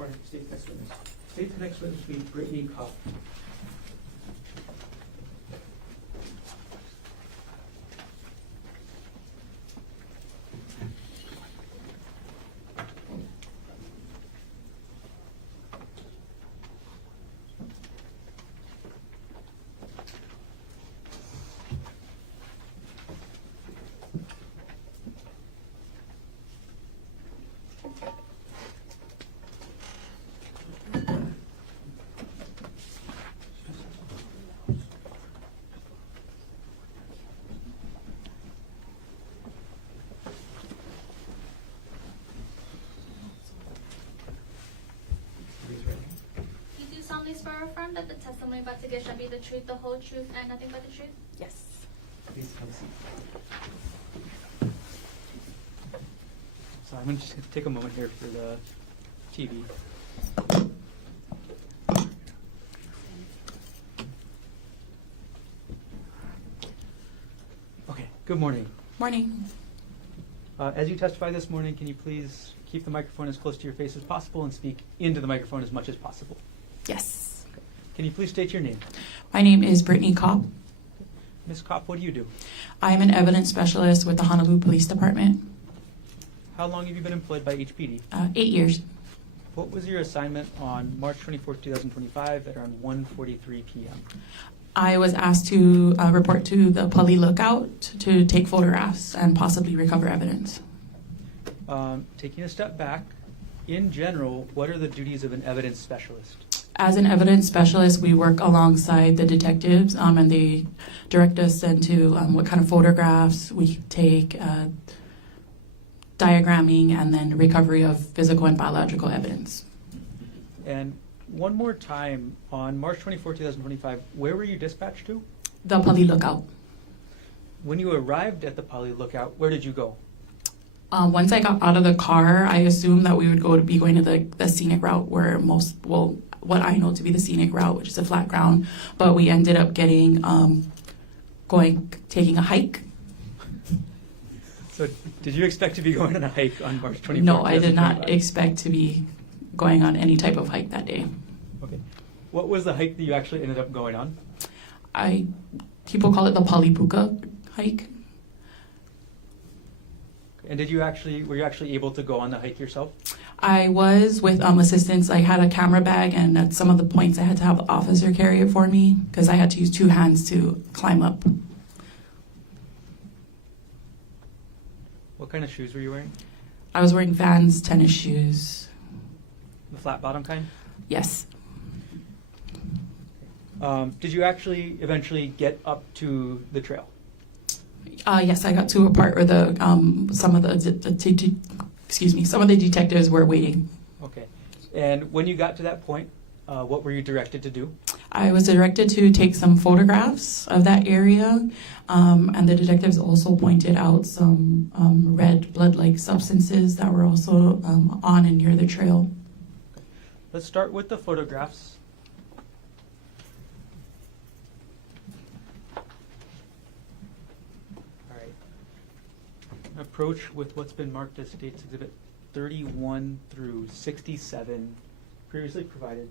morning, State's next witness. State's next witness will be Brittany Copp. You do solemnly swear or affirm that the testimony about to give shall be the truth, the whole truth, and nothing but the truth? Yes. Please have a seat. So I'm going to just take a moment here for the TV. Okay, good morning. Morning. As you testify this morning, can you please keep the microphone as close to your face as possible and speak into the microphone as much as possible? Yes. Okay. Can you please state your name? My name is Brittany Copp. Ms. Kopp, what do you do? I am an evidence specialist with the Honolulu Police Department. How long have you been employed by HPD? 8 years. What was your assignment on March 24, 2025 at around 1:43 p.m.? I was asked to report to the Pali Lookout to take photographs and possibly recover evidence. Taking a step back, in general, what are the duties of an evidence specialist? As an evidence specialist, we work alongside the detectives, and they direct us into what kind of photographs we take, diagramming, and then recovery of physical and biological evidence. And one more time, on March 24, 2025, where were you dispatched to? The Pali Lookout. When you arrived at the Pali Lookout, where did you go? Once I got out of the car, I assumed that we would be going to the scenic route where what I know to be the scenic route, which is a flat ground, but we ended up taking a hike. So did you expect to be going on a hike on March 24th? No, I did not expect to be going on any type of hike that day. Okay. What was the hike that you actually ended up going on? People call it the Palipuka hike. And were you actually able to go on the hike yourself? I was with assistance. I had a camera bag, and at some of the points I had to have the officer carry it for me because I had to use 2 hands to climb up. What kind of shoes were you wearing? I was wearing Vans tennis shoes. The flat bottom kind? Yes. Did you actually eventually get up to the trail? Yes, I got to a part where some of the detectives were waiting. Okay. And when you got to that point, what were you directed to do? I was directed to take some photographs of that area, and the detectives also pointed out some red blood-like substances that were also on and near the trail. Let's start with the photographs. All right. Approach with what's been marked as State's Exhibit 31 through 67, previously provided.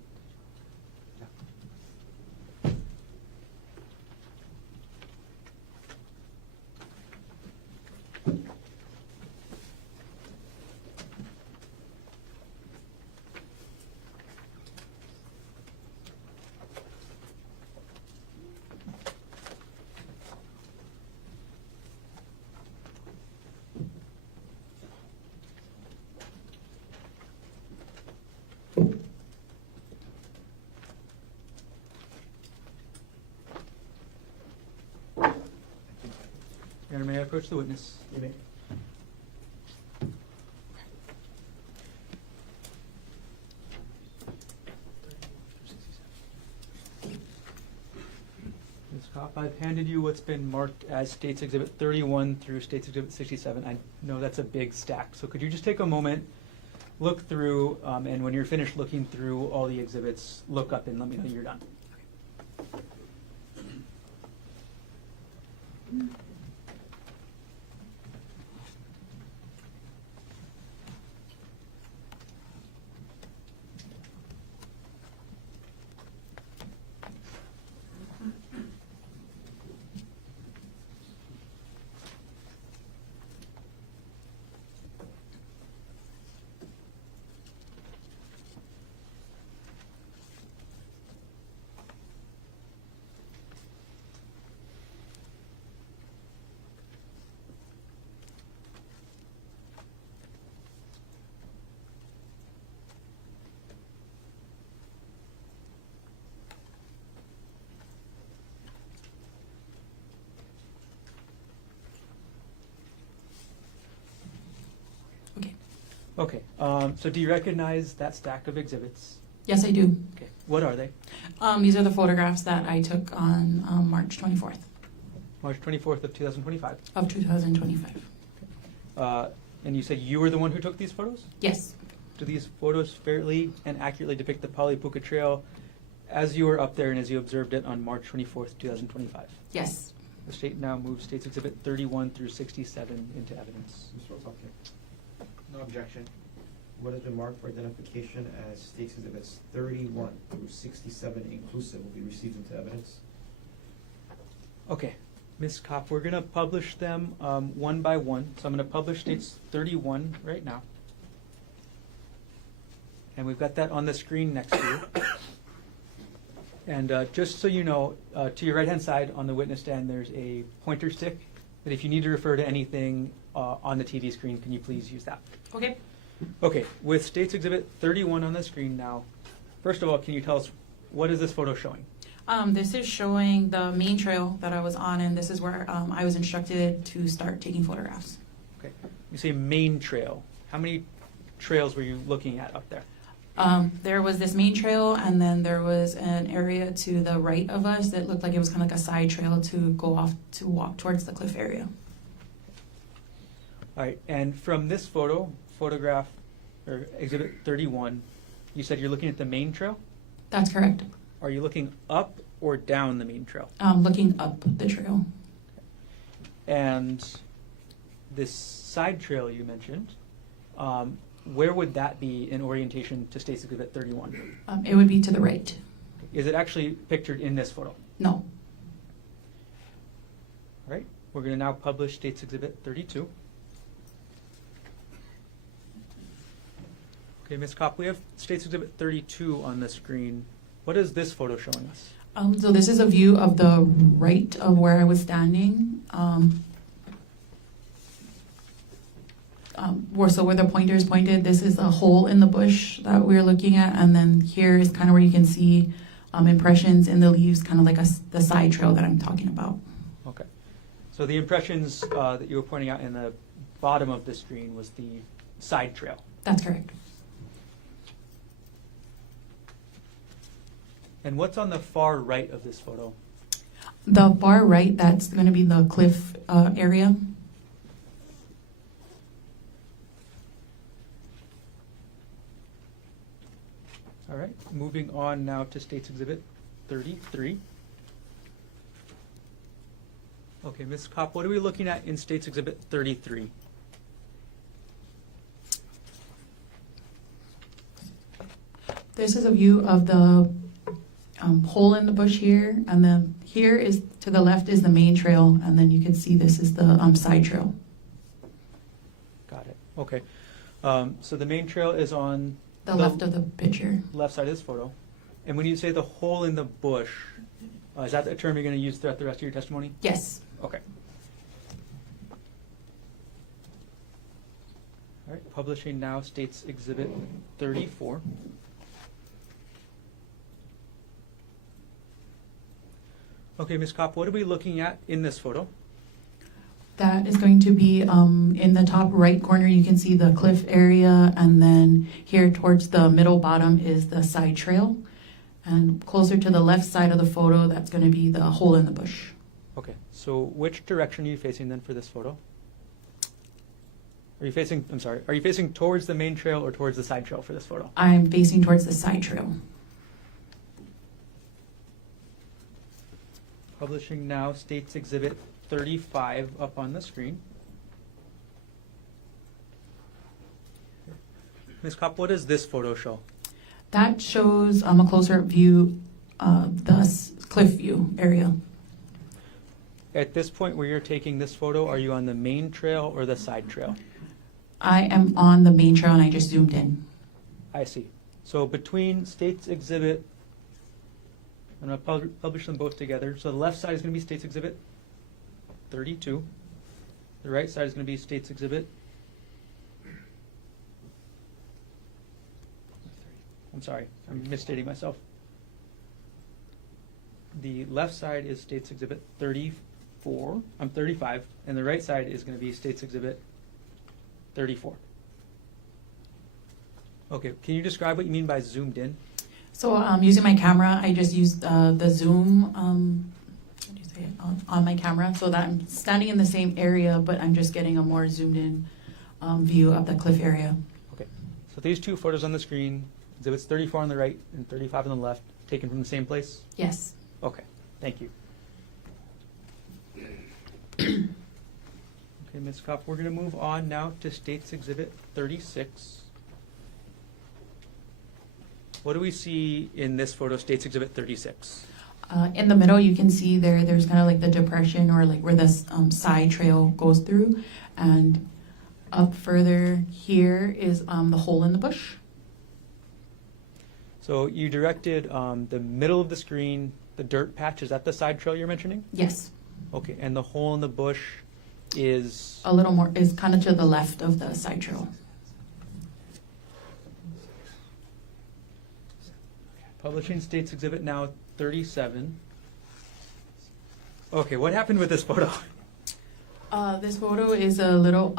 Your Honor, may I approach the witness? You may. Ms. Kopp, I've handed you what's been marked as State's Exhibit 31 through State's Exhibit 67. I know that's a big stack, so could you just take a moment, look through, and when you're finished looking through all the exhibits, look up and let me know you're done. Okay, so do you recognize that stack of exhibits? Yes, I do. Okay, what are they? These are the photographs that I took on March 24th March 24th of 2025. of 2025. And you said you were the one who took these photos? Yes, Do these photos fairly and accurately depict the Palipuka Trail as you were up there and as you observed it on March 24th, 2025? yes. The state now moves States Exhibit 31 through 67 into evidence. Mr. Osaki. No objection. What has been marked for identification as States Exhibits 31 through 67 inclusive will be received into evidence. Okay, Ms. Kopp, we're going to publish them one by one. So I'm going to publish States 31 right now. And we've got that on the screen next to you. And just so you know, to your right-hand side on the witness stand, there's a pointer stick that if you need to refer to anything on the TV screen, can you please use that? Okay. Okay, with States Exhibit 31 on the screen now, first of all, can you tell us, what is this photo showing? This is showing the main trail that I was on, and this is where I was instructed to start taking photographs. Okay, you say main trail. How many trails were you looking at up there? There was this main trail, and then there was an area to the right of us that looked like it was kind of like a side trail to go off to walk towards the cliff area. All right, and from this photograph, or Exhibit 31, you said you're looking at the main trail? That's correct. Are you looking up or down the main trail? Looking up the trail. And this side trail you mentioned, where would that be in orientation to States Exhibit 31? It would be to the right. Is it actually pictured in this photo? No. All right, we're going to now publish States Exhibit 32. Okay, Ms. Kopp, we have States Exhibit 32 on the screen. What is this photo showing us? So this is a view of the right of where I was standing. Where the pointer is pointed, this is a hole in the bush that we're looking at, and then here is kind of where you can see impressions in the leaves, kind of like the side trail that I'm talking about. Okay, so the impressions that you were pointing out in the bottom of the screen was the side trail. That's correct. And what's on the far right of this photo? The far right, that's going to be the cliff area. All right, moving on now to States Exhibit 33. Okay, Ms. Kopp, what are we looking at in States Exhibit 33? This is a view of the hole in the bush here, and then here is to the left is the main trail, and then you can see this is the side trail. Got it. Okay. So the main trail is on The left of the picture. left side of this photo. And when you say the hole in the bush, is that a term you're going to use throughout the rest of your testimony? Yes. Okay. All right, publishing now States Exhibit 34. Okay, Ms. Kopp, what are we looking at in this photo? That is going to be in the top right corner, you can see the cliff area, and then here towards the middle bottom is the side trail. And closer to the left side of the photo, that's going to be the hole in the bush. Okay, so which direction are you facing then for this photo? Are you facing towards the main trail or towards the side trail for this photo? I'm facing towards the side trail. Publishing now States Exhibit 35 up on the screen. Ms. Kopp, what does this photo show? That shows a closer view of the cliff view area. At this point where you're taking this photo, are you on the main trail or the side trail? I am on the main trail and I just zoomed in. I see. So between States Exhibit, I'm going to publish them both together. So the left side is going to be States Exhibit 32. The right side is going to be States Exhibit. I'm sorry, I'm misstating myself. The left side is States Exhibit 35, and the right side is going to be States Exhibit 34. Okay, can you describe what you mean by zoomed in? So using my camera, I just used the zoom, what do you say, on my camera, so that I'm standing in the same area, but I'm just getting a more zoomed in view of the cliff area. Okay, so these two photos on the screen, exhibits 34 on the right and 35 on the left, taken from the same place? Yes. Okay, thank you. Okay, Ms. Kopp, we're going to move on now to State's Exhibit 36. What do we see in this photo, State's Exhibit 36? In the middle, you can see there's kind of like the depression or like where the side trail goes through. And up further here is the hole in the bush. So you directed the middle of the screen, the dirt patch, is that the side trail you're mentioning? Yes. Okay, and the hole in the bush is? A little more, is kind of to the left of the side trail. Publishing State's Exhibit now 37. Okay, what happened with this photo? This photo is a little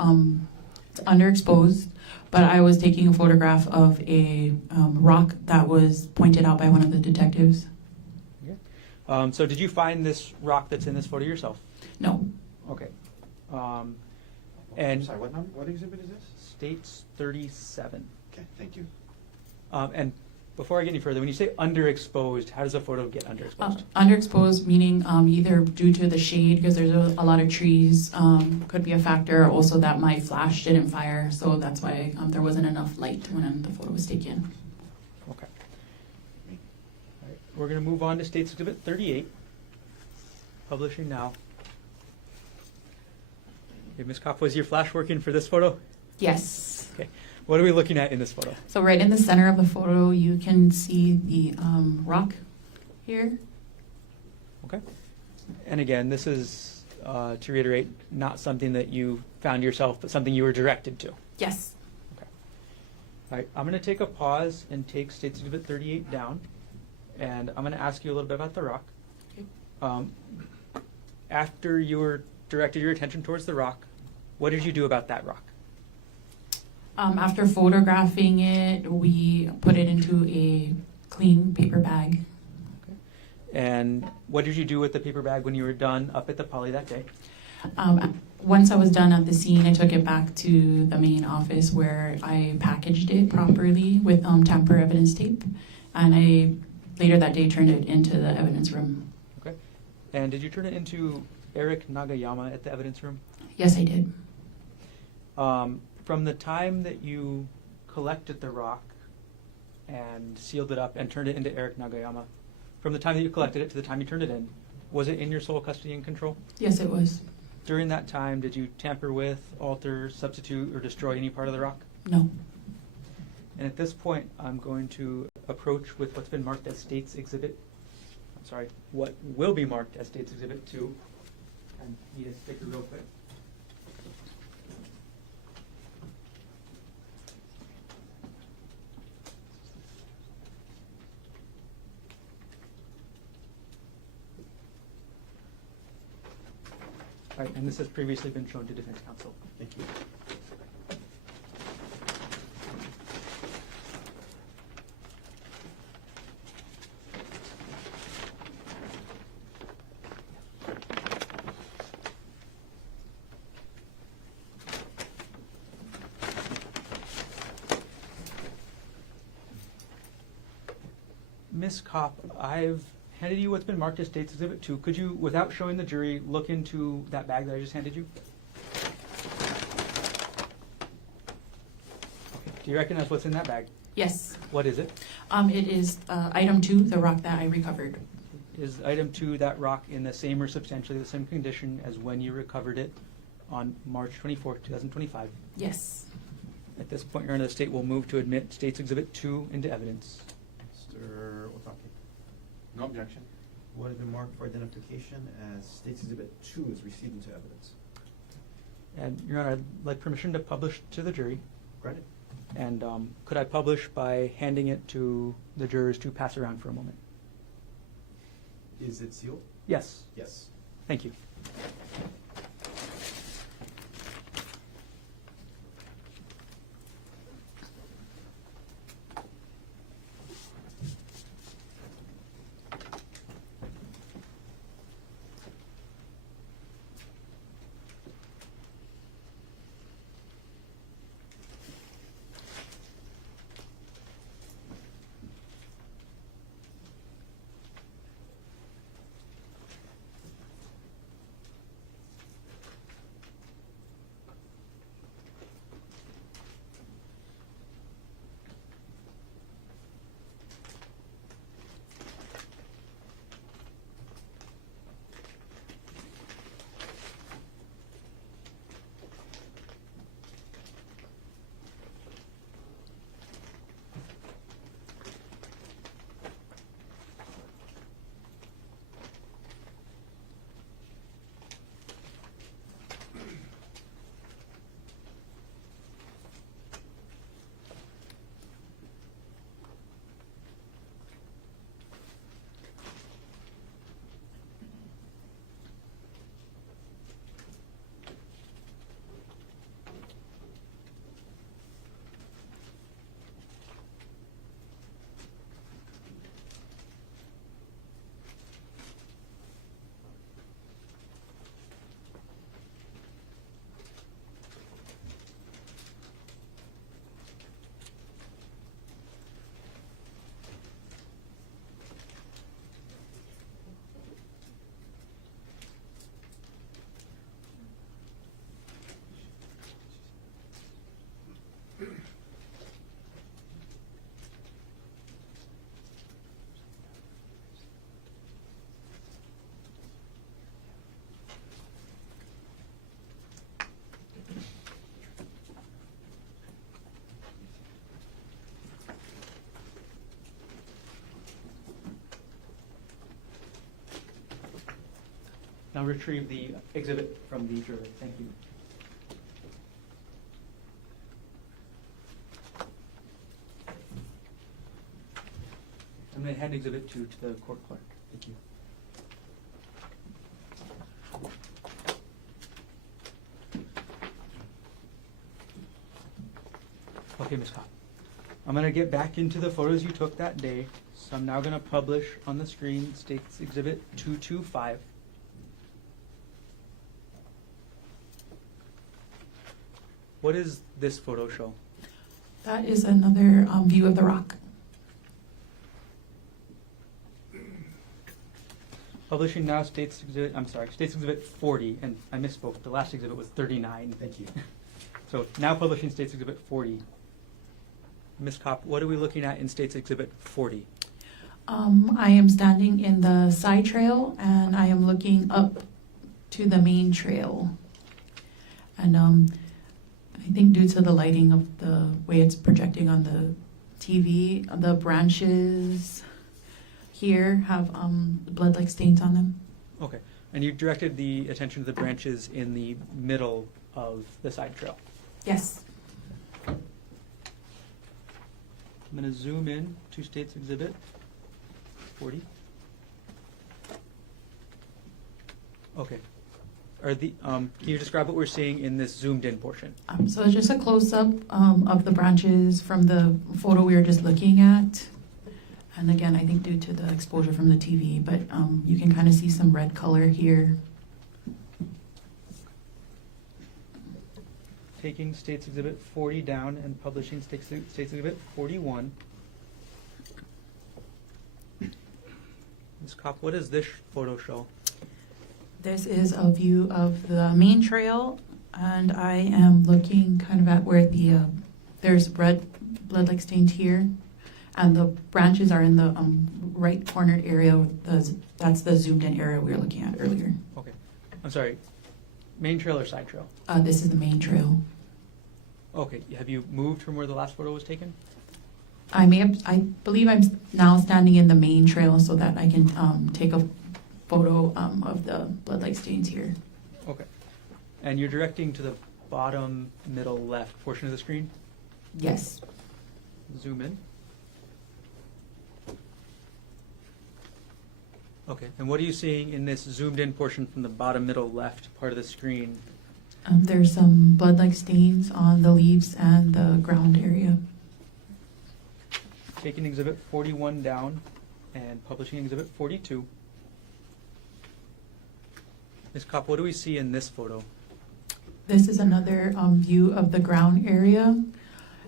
it's underexposed, but I was taking a photograph of a rock that was pointed out by one of the detectives. Okay. So did you find this rock that's in this photo yourself? No. Okay. I'm And sorry, what number, what exhibit is this? State's 37. Okay, thank you. And before I get any further, when you say underexposed, how does a photo get underexposed? Underexposed meaning either due to the shade, because there's a lot of trees, could be a factor. Also, that my flash didn't fire, so that's why there wasn't enough light when the photo was taken. Okay. All right. We're going to move on to State's Exhibit 38. Publishing now. Okay, Ms. Kopp, was your flash working for this photo? Yes. Okay. What are we looking at in this photo? So right in the center of the photo, you can see the rock here. Okay. And again, this is, to reiterate, not something that you found yourself, but something you were directed to. Yes. Okay. All right, I'm going to take a pause and take State's Exhibit 38 down, and I'm going to ask you a little bit about the rock. Okay. After you were directed your attention towards the rock, what did you do about that rock? After photographing it, we put it into a clean paper bag. Okay. And what did you do with the paper bag when you were done up at the poly that day? Once I was done at the scene, I took it back to the main office where I packaged it properly with tamper evidence tape, and I later that day turned it into the evidence room. Okay. And did you turn it into Eric Nagayama at the evidence room? Yes, I did. From the time that you collected the rock and sealed it up and turned it into Eric Nagayama, from the time that you collected it to the time you turned it in, was it in your sole custody and control? Yes, it was. During that time, did you tamper with, alter, substitute, or destroy any part of the rock? No. And at this point, I'm going to approach with what's been marked as State's Exhibit, I'm sorry, what will be marked as State's Exhibit 2. I need a sticker real quick. All right, and this has previously been shown to defense counsel. Thank you. Ms. Kopp, I've handed you what's been marked as State's Exhibit 2. Could you, without showing the jury, look into that bag that I just handed you? Okay. Do you recognize what's in that bag? Yes. What is it? It is item 2, the rock that I recovered. Is item 2 that rock in the same or substantially the same condition as when you recovered it on March 24, 2025? Yes. At this point, Your Honor, the state will move to admit State's Exhibit 2 into evidence. Mr. Otake? No objection. What has been marked for identification as State's Exhibit 2 is received into evidence? And Your Honor, I'd like permission to publish to the jury. Granted. And could I publish by handing it to the jurors to pass around for a moment? Is it sealed? Yes. Yes. Thank you. I'll retrieve the exhibit from the jury. Thank you. I'm going to hand exhibit 2 to the court clerk. Thank you. Okay, Ms. Copp. I'm going to get back into the photos you took that day. So I'm now going to publish on the screen State's Exhibit 225. What does this photo show? That is another view of the rock. Publishing now State's Exhibit 40, and I misspoke. The last exhibit was 39. Thank you. So now publishing State's Exhibit 40. Ms. Kopp, what are we looking at in State's Exhibit 40? I am standing in the side trail and I am looking up to the main trail. And I think due to the lighting of the way it's projecting on the TV, the branches here have blood-like stains on them. Okay, and you directed the attention to the branches in the middle of the side trail. Yes. I'm going to zoom in to State's Exhibit 40. Okay. Can you describe what we're seeing in this zoomed in portion? So it's just a close-up of the branches from the photo we were just looking at. And again, I think due to the exposure from the TV, but you can kind of see some red color here. Taking State's Exhibit 40 down and publishing State's Exhibit 41. Ms. Kopp, what does this photo show? This is a view of the main trail, and I am looking kind of at where the there's red blood-like stains here, and the branches are in the right cornered area. That's the zoomed-in area we were looking at earlier. Okay. I'm sorry. Main trail or side trail? This is the main trail. Okay. Have you moved from where the last photo was taken? I believe I'm now standing in the main trail so that I can take a photo of the blood-like stains here. Okay. And you're directing to the bottom, middle, left portion of the screen? Yes. Zoom in. Okay. And what are you seeing in this zoomed in portion from the bottom, middle, left part of the screen? There's some blood-like stains on the leaves and the ground area. Taking Exhibit 41 down and publishing Exhibit 42. Ms. Kopp, what do we see in this photo? This is another view of the ground area,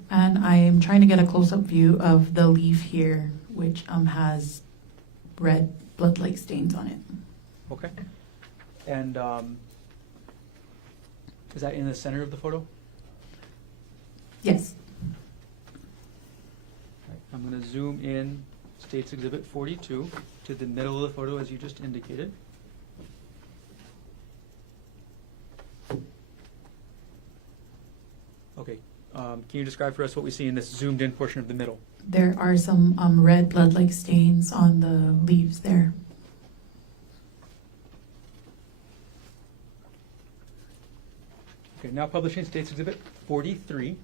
and I am trying to get a close-up view of the leaf here, which has red blood-like stains on it. Okay. And is that in the center of the photo? Yes. Right. I'm going to zoom in State's Exhibit 42 to the middle of the photo as you just indicated. Okay. Can you describe for us what we see in this zoomed in portion of the middle? There are some red blood-like stains on the leaves there. Okay, now publishing State's Exhibit 43.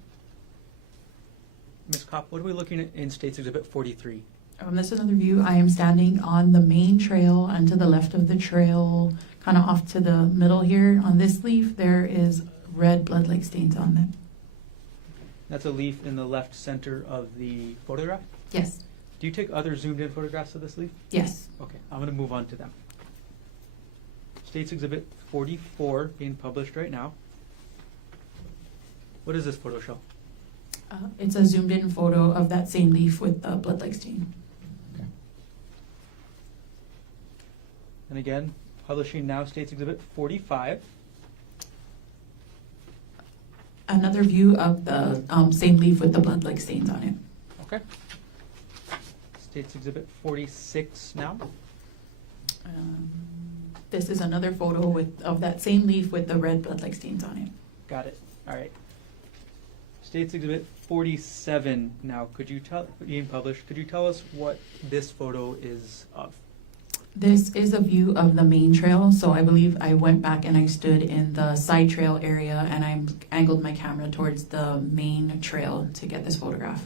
Ms. Kopp, what are we looking at in State's Exhibit 43? This is another view. I am standing on the main trail, and to the left of the trail, kind of off to the middle here on this leaf, there is red blood-like stains on it. That's a leaf in the left center of the photograph. Yes. Do you take other zoomed in photographs of this leaf? Yes. Okay, I'm going to move on to them. State's Exhibit 44 being published right now. What does this photo show? It's a zoomed-in photo of that same leaf with the blood-like stain. Okay. And again, publishing now State's Exhibit 45. Another view of the same leaf with the blood-like stains on it. Okay. State's Exhibit 46 now. This is another photo of that same leaf with the red blood-like stains on it. Got it. All right. State's Exhibit 47 now. Being published, could you tell us what this photo is of? This is a view of the main trail, so I believe I went back and I stood in the side trail area and I angled my camera towards the main trail to get this photograph.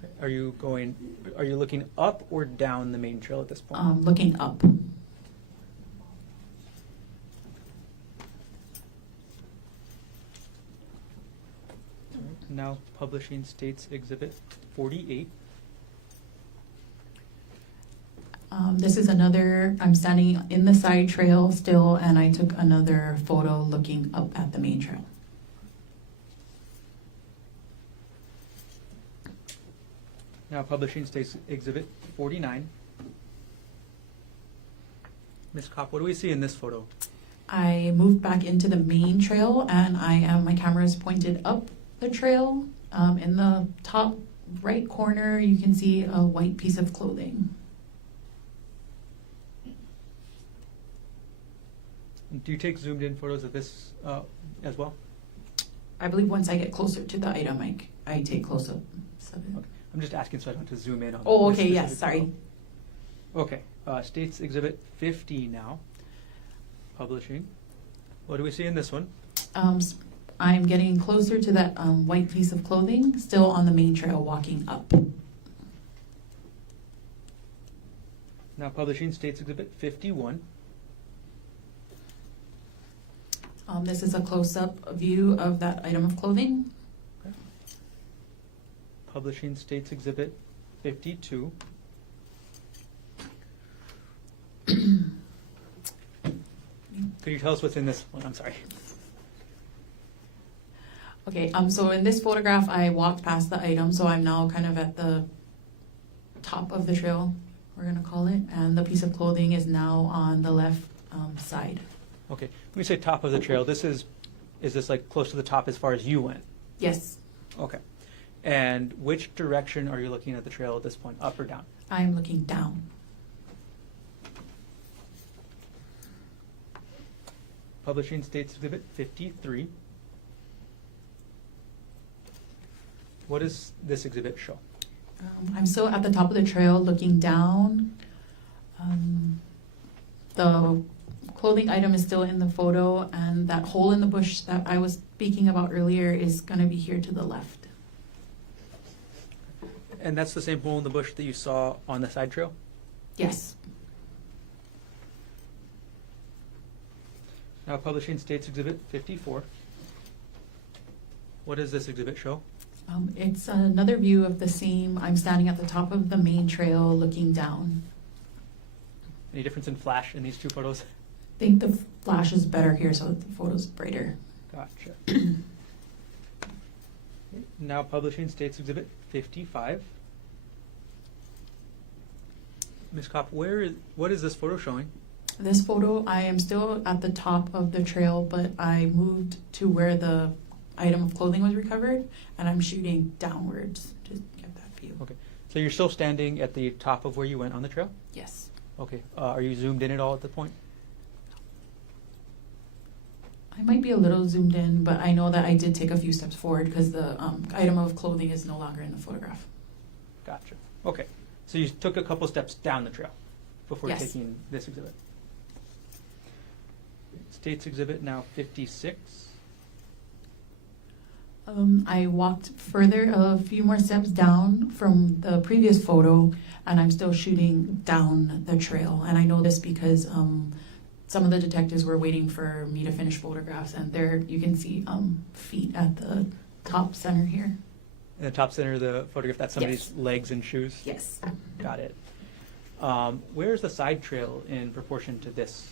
Okay. Are you looking up or down the main trail at this point? Looking up. Now publishing States Exhibit 48. This is another, I'm standing in the side trail still, and I took another photo looking up at the main trail. Now publishing States Exhibit 49. Ms. Copp, what do we see in this photo? I moved back into the main trail, and my camera is pointed up the trail. In the top right corner, you can see a white piece of clothing. Do you take zoomed in photos of this as well? I believe once I get closer to the item, I take close-ups of it. Okay. I'm just asking so I don't have to zoom in on Oh, this okay, yes, specific sorry. photo. Okay, States Exhibit 50 now. Publishing. What do we see in this one? I'm getting closer to that white piece of clothing, still on the main trail walking up. Now publishing States Exhibit 51. This is a close-up view of that item of clothing. Okay. Publishing States Exhibit 52. Could you tell us what's in this one? I'm sorry. Okay, so in this photograph, I walked past the item, so I'm now kind of at the top of the trail, we're gonna call it, and the piece of clothing is now on the left side. Okay, when we say top of the trail, is this like close to the top as far as you went? Yes, Okay. And which direction are you looking at the trail at this point, up or down? I'm looking down. Publishing States Exhibit 53. What does this exhibit show? I'm still at the top of the trail looking down. The clothing item is still in the photo, and that hole in the bush that I was speaking about earlier is going to be here to the left. And that's the same hole in the bush that you saw on the side trail? Yes. Now publishing States Exhibit 54. What does this exhibit show? It's another view of the same. I'm standing at the top of the main trail looking down. Any difference in flash in these two photos? I think the flash is better here, so the photo's brighter. Gotcha. Now publishing States Exhibit 55. Ms. Kopp, what is this photo showing? This photo, I am still at the top of the trail, but I moved to where the item of clothing was recovered, and I'm shooting downwards to get that view. Okay, so you're still standing at the top of where you went on the trail? Yes. Okay, are you zoomed in at all at the point? I might be a little zoomed in, but I know that I did take a few steps forward because the item of clothing is no longer in the photograph. Gotcha. Okay, so you took a couple steps down the trail before Yes. taking this exhibit. States Exhibit now 56. I walked further, a few more steps down from the previous photo, and I'm still shooting down the trail. And I know this because some of the detectives were waiting for me to finish photographs, and there you can see feet at the top center here. In the top center of the photograph, that's somebody's Yes. legs and shoes? Yes. Got it. Where's the side trail in proportion to this?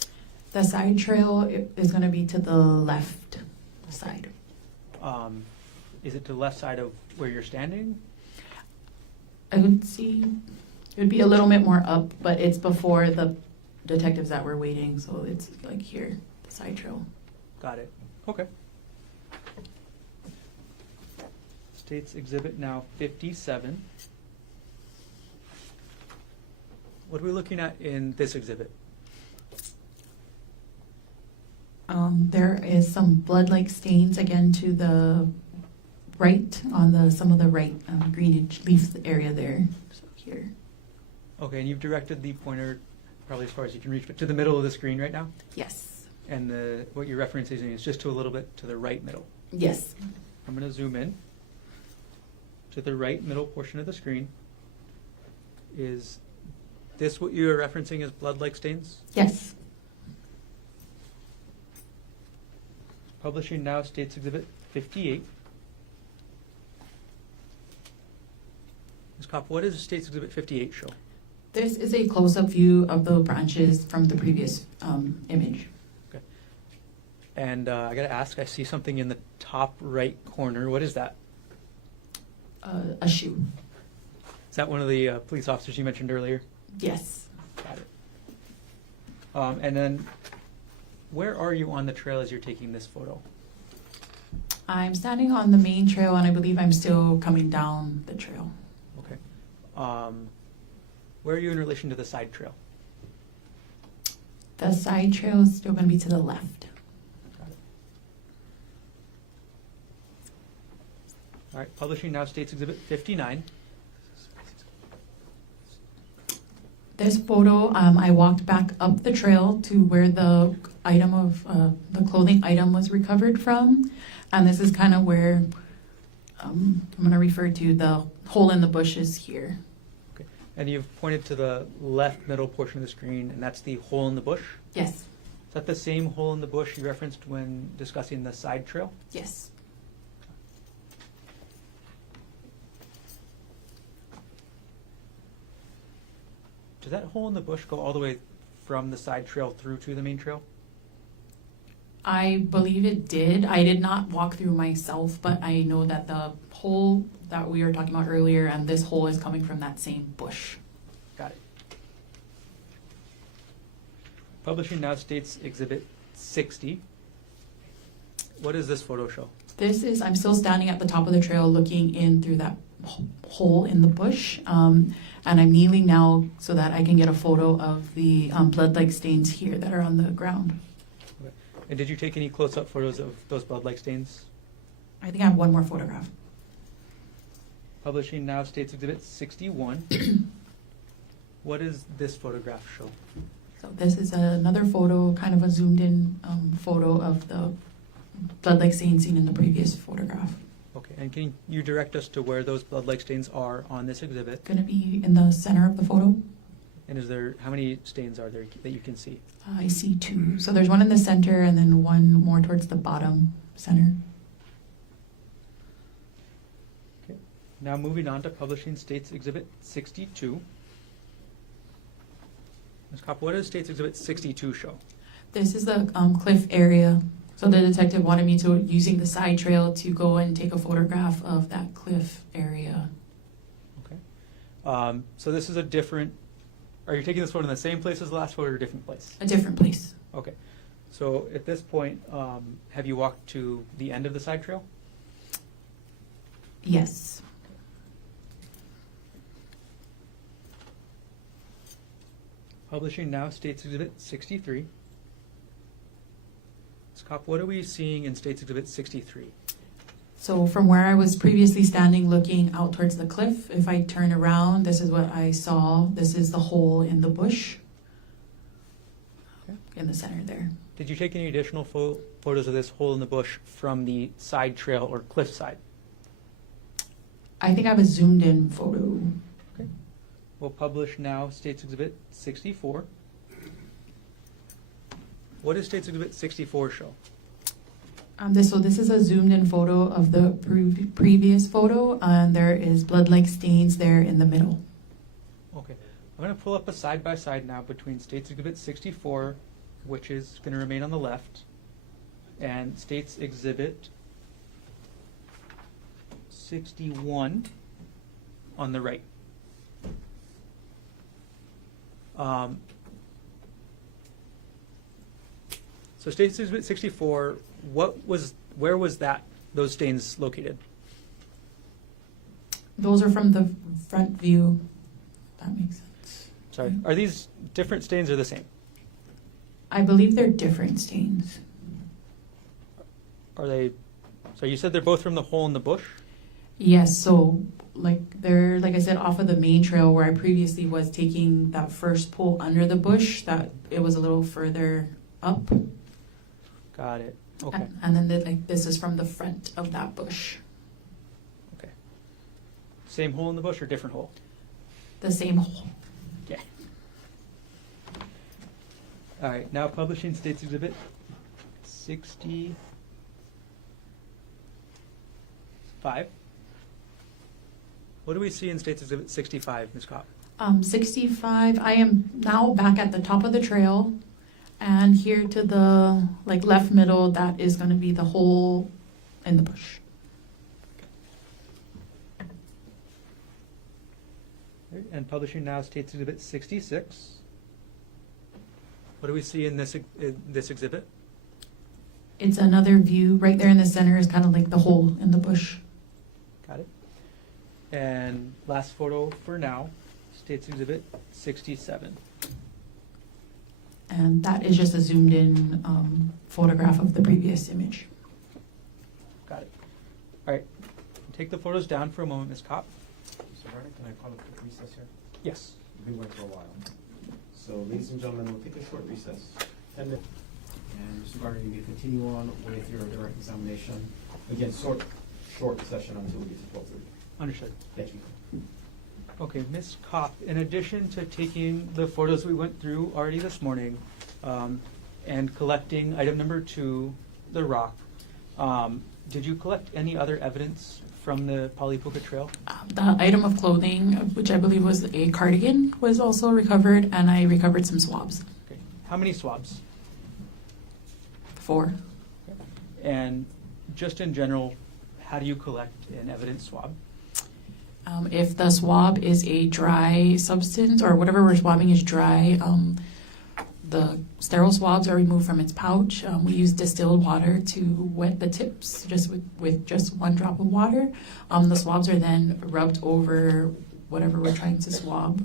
The side trail is going to be to the left side. Is it to the left side of where you're standing? I would see it would be a little bit more up, but it's before the detectives that were waiting, so it's like here, the side trail. Got it. Okay. States Exhibit now 57. What are we looking at in this exhibit? There is some blood-like stains again to the right on some of the right greenage leaf area there. So here. Okay, and you've directed the pointer probably as far as you can reach, but to the middle of the screen right now? Yes. And what you're referencing is just to a little bit to the right middle. Yes. I'm going to zoom in to the right middle portion of the screen. Is this what you're referencing as blood-like stains? Yes. Publishing now, States Exhibit 58. Ms. Copp, what does States Exhibit 58 show? This is a close-up view of the branches from the previous image. Okay. And I got to ask, I see something in the top right corner. What is that? A shoe. Is that one of the police officers you mentioned earlier? Yes. Got it. And then, where are you on the trail as you're taking this photo? I'm standing on the main trail, and I believe I'm still coming down the trail. Okay. Where are you in relation to the side trail? The side trail is still going to be to the left. Got it. All right, publishing now, States Exhibit 59. This photo, I walked back up the trail to where the item of the clothing item was recovered from, and this is kind of where I'm going to refer to the hole in the bushes here. Okay. And you've pointed to the left middle portion of the screen, and that's the hole in the bush? Yes. Is that the same hole in the bush you referenced when discussing the side trail? Yes. Does that hole in the bush go all the way from the side trail through to the main trail? I believe it did. I did not walk through myself, but I know that the hole that we were talking about earlier and this hole is coming from that same bush. Got it. Publishing now, States Exhibit 60. What does this photo show? This is, I'm still standing at the top of the trail looking in through that hole in the bush, and I'm kneeling now so that I can get a photo of the blood-like stains here that are on the ground. Okay. And did you take any close-up photos of those blood-like stains? I think I have one more photograph. Publishing now, States Exhibit 61. What does this photograph show? So this is another photo, kind of a zoomed-in photo of the blood-like stains seen in the previous photograph. Okay, and can you direct us to where those blood-like stains are on this exhibit? Going to be in the center of the photo. And is there, how many stains are there that you can see? I see two. So there's one in the center and then one more towards the bottom center. Okay. Now moving on to Publishing States Exhibit 62. Ms. Kopp, what does States Exhibit 62 show? This is the cliff area. So the detective wanted me to, using the side trail, to go and take a photograph of that cliff area. Okay. So this is a different, are you taking this photo in the same place as the last photo or a different place? A different place. Okay. So at this point, have you walked to the end of the side trail? Yes. Publishing now, States Exhibit 63. Ms. Kopp, what are we seeing in States Exhibit 63? So from where I was previously standing looking out towards the cliff, if I turn around, this is what I saw. This is the hole in the bush. Okay. In the center there. Did you take any additional photos of this hole in the bush from the side trail or cliff side? I think I have a zoomed in photo. Okay. We'll publish now States Exhibit 64. What does States Exhibit 64 show? This is a zoomed in photo of the previous photo, and there is blood-like stains there in the middle. Okay. I'm going to pull up a side-by-side now between States Exhibit 64, which is going to remain on the left, and States Exhibit 61 on the right. So States Exhibit 64, where was those stains located? Those are from the front view. That makes sense. Sorry, are these different stains or the same? I believe they're different stains. Are they, so you said they're both from the hole in the bush? Yes, so like I said, off of the main trail where I previously was taking that first pull under the bush, that it was a little further up. Got it. Okay. And then this is from the front of that bush. Okay. Same hole in the bush or different hole? The same hole. Okay. All right. Now publishing States Exhibit 65. What do we see in States Exhibit 65, Ms. Copp? 65, I am now back at the top of the trail, and here to the left middle, that is going to be the hole in the bush. Okay, and publishing now States Exhibit 66. What do we see in this exhibit? It's another view. Right there in the center is kind of like the hole in the bush. Got it. And last photo for now, States Exhibit 67. And that is just a zoomed in photograph of the previous image. Got it. All right. Take the photos down for a moment, Ms. Copp. Mr. Hardy, can I call a quick recess here? Yes. We've been going for a while. So, ladies and gentlemen, we'll take a short recess. 10 minutes. And Mr. Gardner, you may continue on with your direct examination. Again, short session until we get to 12:30. Understood. Thank you. Okay, Ms. Kopp, in addition to taking the photos we went through already this morning and collecting item number 2, the rock, did you collect any other evidence from the Palipuca Trail? The item of clothing, which I believe was a cardigan, was also recovered, and I recovered some swabs. Okay. How many swabs? 4. And just in general, how do you collect an evidence swab? If the swab is a dry substance or whatever we're swabbing is dry, the sterile swabs are removed from its pouch. We use distilled water to wet the tips just with just 1 drop of water. The swabs are then rubbed over whatever we're trying to swab.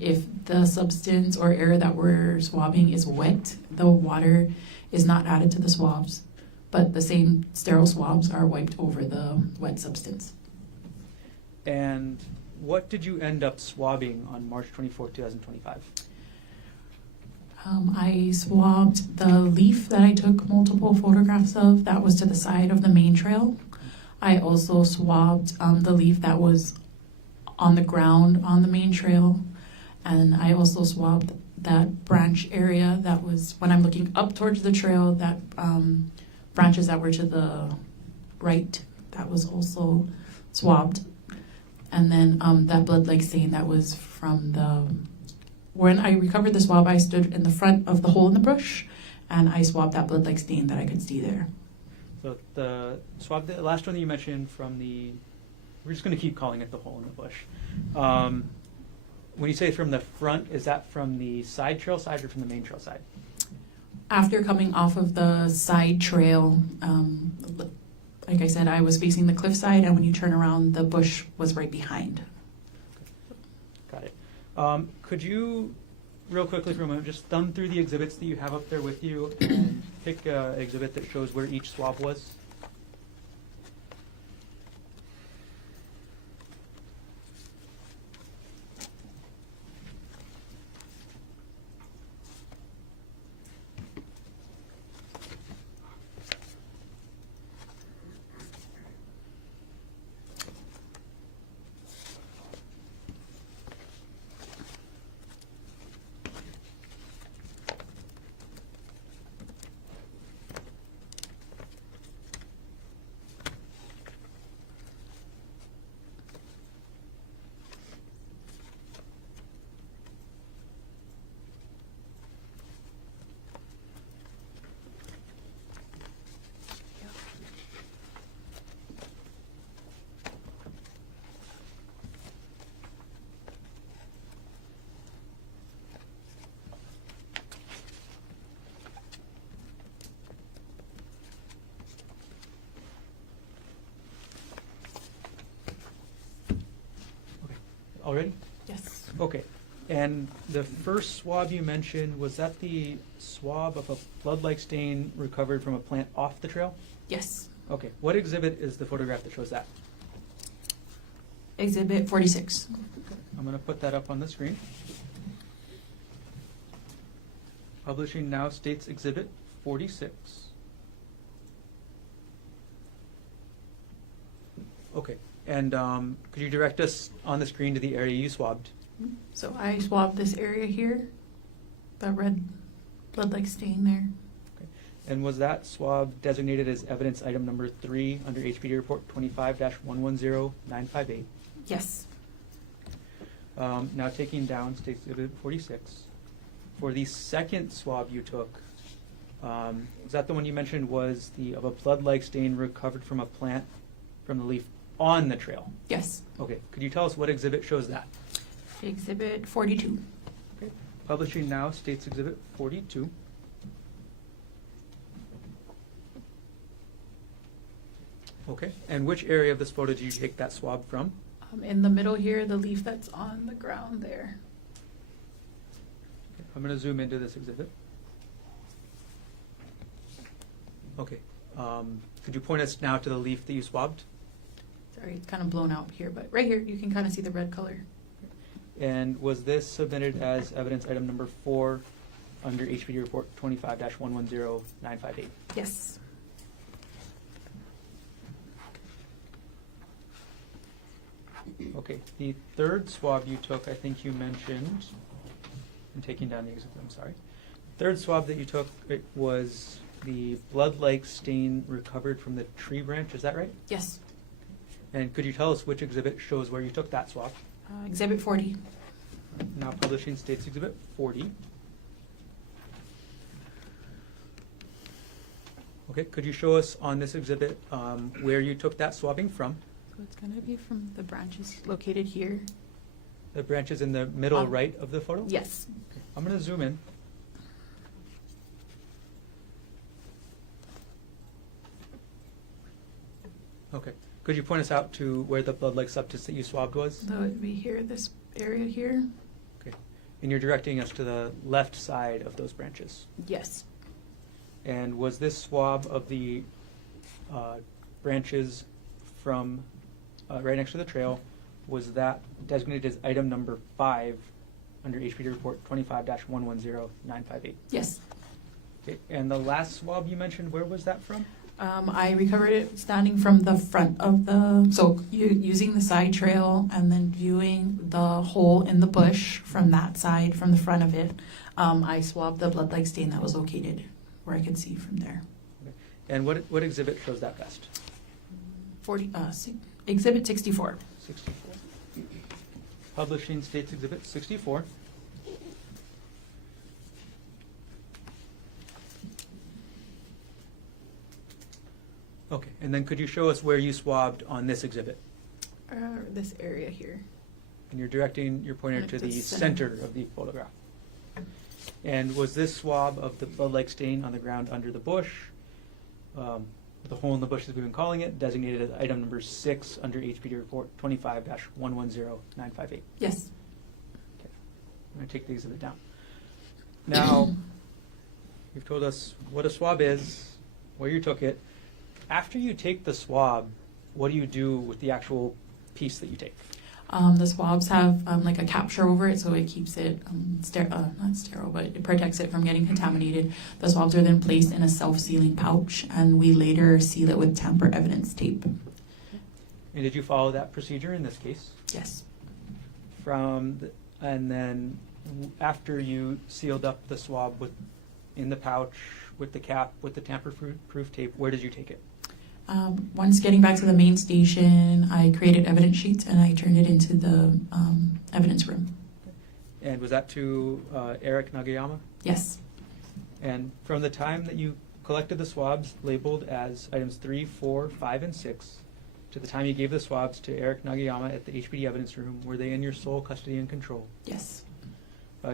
If the substance or air that we're swabbing is wet, the water is not added to the swabs, but the same sterile swabs are wiped over the wet substance. And what did you end up swabbing on March 24, 2025? I swabbed the leaf that I took multiple photographs of. That was to the side of the main trail. I also swabbed the leaf that was on the ground on the main trail. And I also swabbed that branch area that was, when I'm looking up towards the trail, that branches that were to the right, that was also swabbed. And then that blood-like stain that was from when I recovered the swab, I stood in the front of the hole in the bush, and I swabbed that blood-like stain that I could see there. So the swab, the last one that you mentioned we're just going to keep calling it the hole in the bush. When you say from the front, is that from the side trail side or from the main trail side? After coming off of the side trail, like I said, I was facing the cliffside, and when you turn around, the bush was right behind. Got it. Could you, real quickly for a moment, just thumb through the exhibits that you have up there with you and pick an exhibit that shows where each swab was? Already? Yes. Okay. And the first swab you mentioned, was that the swab of a blood-like stain recovered from a plant off the trail? Yes. Okay. What exhibit is the photograph that shows that? Exhibit 46. I'm going to put that up on the screen. Publishing now states Exhibit 46. Okay, and could you direct us on the screen to the area you swabbed? So I swabbed this area here, the red blood-like stain there. And was that swab designated as evidence item number 3 under HPD report 25-110958? Yes. Now taking down State Exhibit 46. For the second swab you took, was that the one you mentioned was of a blood-like stain recovered from a plant from the leaf on the trail? Yes. Okay, could you tell us what exhibit shows that? Exhibit 42. Okay. Publishing now states Exhibit 42. Okay, and which area of this photo did you take that swab from? In the middle here, the leaf that's on the ground there. Okay, I'm going to zoom into this exhibit. Okay, could you point us now to the leaf that you swabbed? Sorry, it's kind of blown out here, but right here you can kind of see the red color. And was this submitted as evidence item number 4 under HPD report 25-110958? Yes. Okay, the third swab you took, I think you mentioned, I'm taking down the exhibit, I'm sorry. Third swab that you took, it was the blood-like stain recovered from the tree branch, is that right? Yes. And could you tell us which exhibit shows where you took that swab? Exhibit 40. Now publishing states Exhibit 40. Okay, could you show us on this exhibit where you took that swabbing from? So it's going to be from the branches located here. The branches in the middle right of the photo? Yes. Okay, I'm going to zoom in. Okay, could you point us out to where the blood-like substance that you swabbed was? So it would be here, this area here. Okay, and you're directing us to the left side of those branches. Yes. And was this swab of the branches from right next to the trail, was that designated as item number 5 under HPD report 25-110958? Yes. Okay, and the last swab you mentioned, where was that from? I recovered it standing from the front of using the side trail and then viewing the hole in the bush from that side, from the front of it. I swabbed the blood-like stain that was located where I could see from there. Okay. And what exhibit shows that best? Exhibit 64. 64. Publishing states Exhibit 64. Okay, and then could you show us where you swabbed on this exhibit? This area here. And you're directing your pointer Like to the the center. center of the photograph. And was this swab of the blood-like stain on the ground under the bush, the hole in the bush as we've been calling it, designated as item number 6 under HPD report 25-110958? Yes. Okay, I'm going to take the exhibit down. Now, you've told us what a swab is, where you took it. After you take the swab, what do you do with the actual piece that you take? The swabs have like a capture over it, so it keeps it not sterile, but it protects it from getting contaminated. The swabs are then placed in a self-sealing pouch, and we later seal it with tamper evidence tape. And did you follow that procedure in this case? Yes. And then after you sealed up the swab in the pouch, with the cap, with the tamper-proof tape, where did you take it? Once getting back to the main station, I created evidence sheets and I turned it into the evidence room. And was that to Eric Nagayama? Yes. And from the time that you collected the swabs labeled as items 3, 4, 5, and 6, to the time you gave the swabs to Eric Nagayama at the HPD evidence room, were they in your sole custody and control? Yes.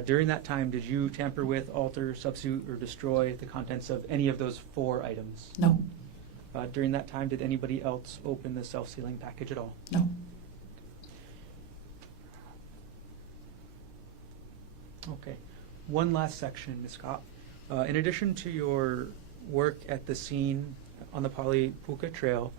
During that time, did you tamper with, alter, substitute, or destroy the contents of any of those 4 items? No. During that time, did anybody else open the self-sealing package at all? No. Okay. One last section, Ms. Copp. In addition to your work at the scene on the Pali Puka Trail,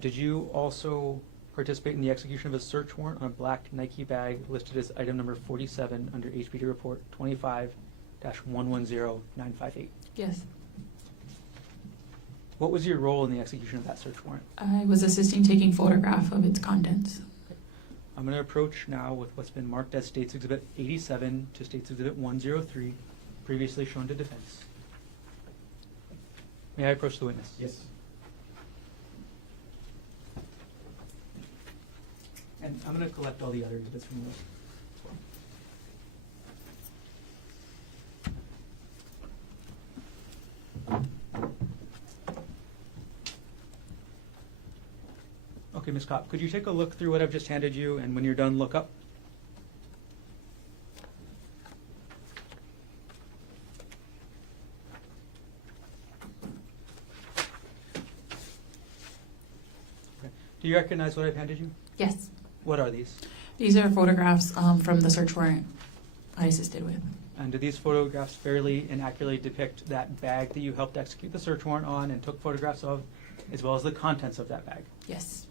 did you also participate in the execution of a search warrant on a black Nike bag listed as item number 47 under HPD report 25-110958. Yes. What was your role in the execution of that search warrant? I was assisting taking photograph of its contents. I'm going to approach now with what's been marked as State's Exhibit 87 to State's Exhibit 103, previously shown to defense. May I approach the witness? Yes. And I'm going to collect all the other exhibits from you. Okay, Ms. Copp, could you take a look through what I've just handed you, and when you're done, look up? Okay. Do you recognize what I've handed you? Yes. What are these? These are photographs from the search warrant I assisted with. And do these photographs fairly and accurately depict that bag that you helped execute the search warrant on and took photographs of, as well as the contents of that bag? Yes.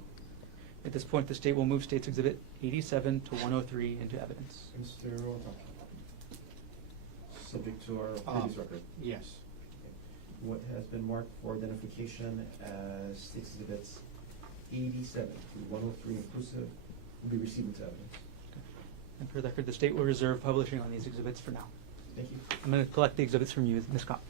At this point, the state will move State's Exhibit 87 to 103 into evidence. Mr. Otaki. Subject to our previous record. Yes. What has been marked for identification as State's Exhibits 87 through 103 inclusive will be received into evidence. And for the record, the state will reserve publishing on these exhibits for now. Thank you. I'm going to collect the exhibits from you, Ms. Copp.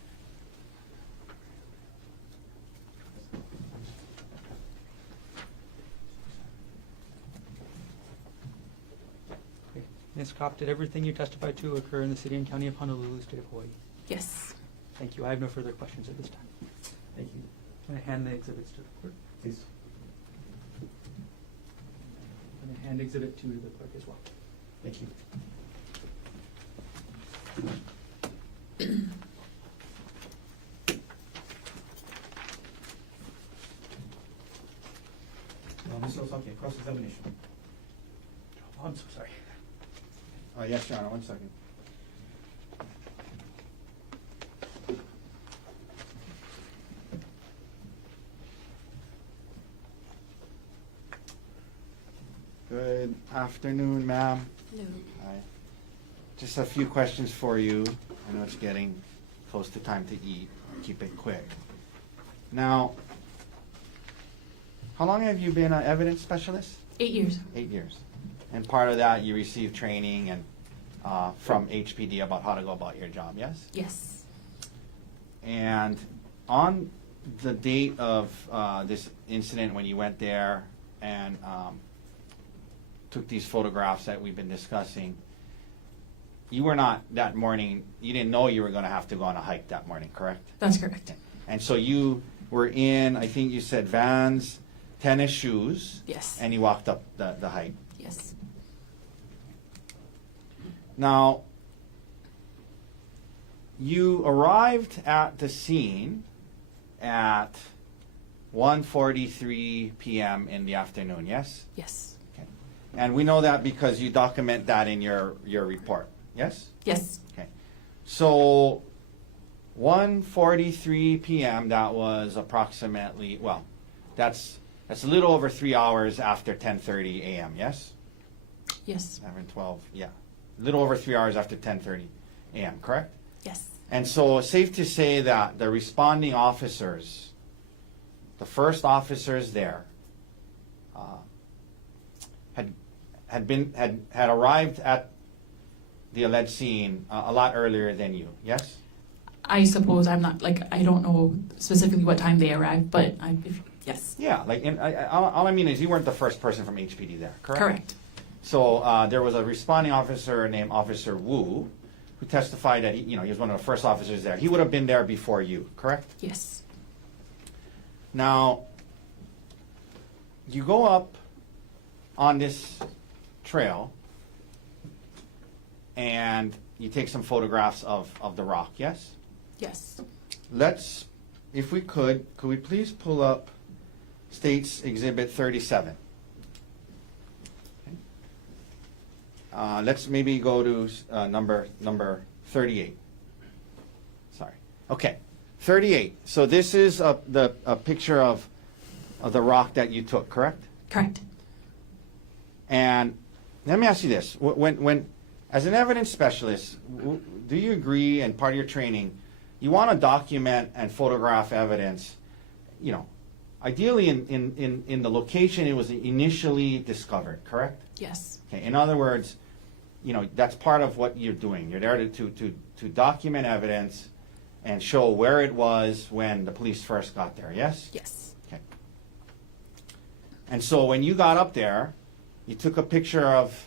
Okay. Ms. Copp, did everything you testified to occur in the city and county of Honolulu, state of Hawaii? Yes. Thank you. I have no further questions at this time. Thank you. I'm going to hand the exhibits to the clerk. Please. I'm going to hand Exhibit 2 to the clerk as well. Thank you. Mr. Osaki, cross-examination. Oh, I'm so sorry. Yes, Your Honor, 1 second. Good afternoon, ma'am. Hello. Hi. Just a few questions for you. I know it's getting close to time to eat. I'll keep it quick. Now, how long have you been an evidence specialist? 8 years. 8 years. And part of that, you received training and from HPD about how to go about your job, yes? Yes. And on the date of this incident, when you went there and took these photographs that we've been discussing, you were not that morning, you didn't know you were going to have to go on a hike that morning, correct? That's correct. And so you were in, I think you said Vans, tennis shoes, Yes. and you walked up the hike. Yes. Now, you arrived at the scene at 1:43 p.m. in the afternoon, yes? Yes. Okay. And we know that because you document that in your report, yes? Yes. Okay. So 1:43 p.m., that was approximately, well, that's a little over 3 hours after 10:30 a.m., yes? Yes. 11, 12, yeah. A little over 3 hours after 10:30 a.m., correct? Yes. And so it's safe to say that the responding officers, the first officers there, had arrived at the alleged scene a lot earlier than you, yes? I suppose I'm not, I don't know specifically what time they arrived, but yes. Yeah, all I mean is you weren't the first person from HPD there, correct? Correct. So there was a responding officer named Officer Wu who testified that he was one of the first officers there. He would have been there before you, correct? Yes. Now, you go up on this trail and you take some photographs of the rock, yes? Yes. Let's, if we could we please pull up State's Exhibit 37? Let's maybe go to number 38. Sorry. Okay, 38. So this is a picture of the rock that you took, correct? Correct. And let me ask you this: when as an evidence specialist, do you agree, and part of your training, you want to document and photograph evidence, you know, ideally in the location it was initially discovered, correct? Yes. Okay. In other words, you know, that's part of what you're doing. You're there to document evidence and show where it was when the police first got there, yes? Yes. Okay. And so when you got up there, you took a picture of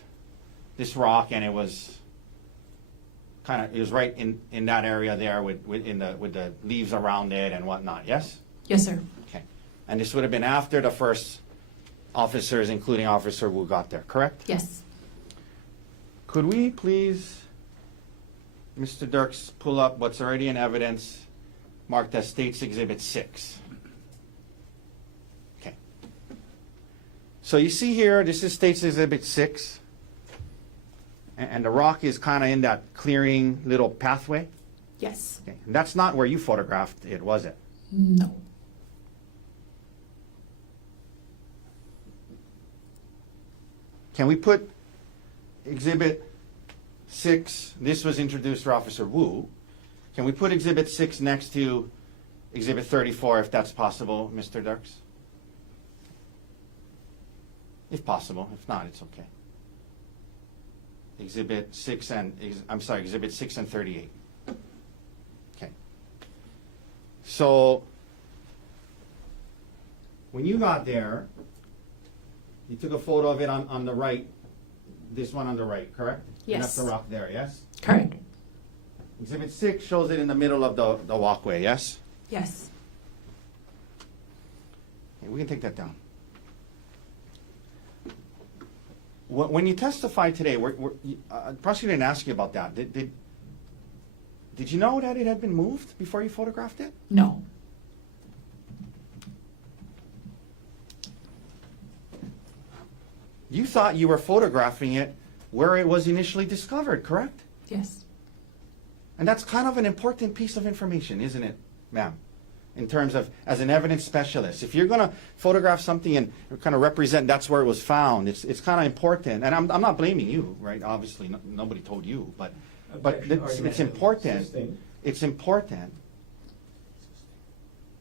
this rock, and it was right in that area there with the leaves around it and whatnot, yes? Yes, sir. Okay. And this would have been after the first officers, including Officer Wu, got there, correct? Yes. Could we please, Mr. Dirks, pull up what's already in evidence marked as States Exhibit 6? Okay. So you see here, this is States Exhibit 6. And the rock is kind of in that clearing little pathway. Yes. Okay. And that's not where you photographed it, was it? No. Can we put Exhibit 6, this was introduced for Officer Wu. Can we put Exhibit 6 next to Exhibit 34 if that's possible, Mr. Dirks? If possible. If not, it's okay. Exhibit 6 and, Exhibit 6 and 38. Okay. So, when you got there, you took a photo of it on the right, this one on the right, correct? Yes. And that's the rock there, yes? Correct. Exhibit 6 shows it in the middle of the walkway, yes? Yes. Okay, we can take that down. When you testified today, the prosecutor didn't ask you about that. Did you know that it had been moved before you photographed it? No. You thought you were photographing it where it was initially discovered, correct? Yes. And that's kind of an important piece of information, isn't it, ma'am? In terms of, as an evidence specialist, if you're going to photograph something and kind of represent that's where it was found, it's kind of important. And I'm not blaming you, right? Obviously, nobody told you, but it's important. It's important.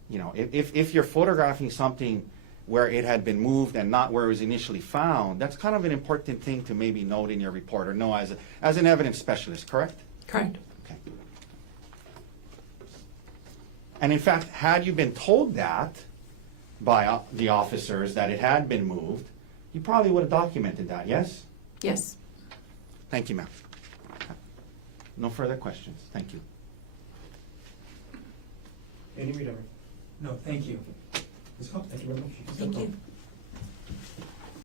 You know, if you're photographing something where it had been moved and not where it was initially found, that's kind of an important thing to maybe note in your report or know as an evidence specialist, correct? Correct. Okay. And in fact, had you been told that by the officers that it had been moved, you probably would have documented that, yes? Yes. Thank you, ma'am. No further questions. Thank you. Any reader? No, thank you. Ms. Copp, thank you very much. Thank you.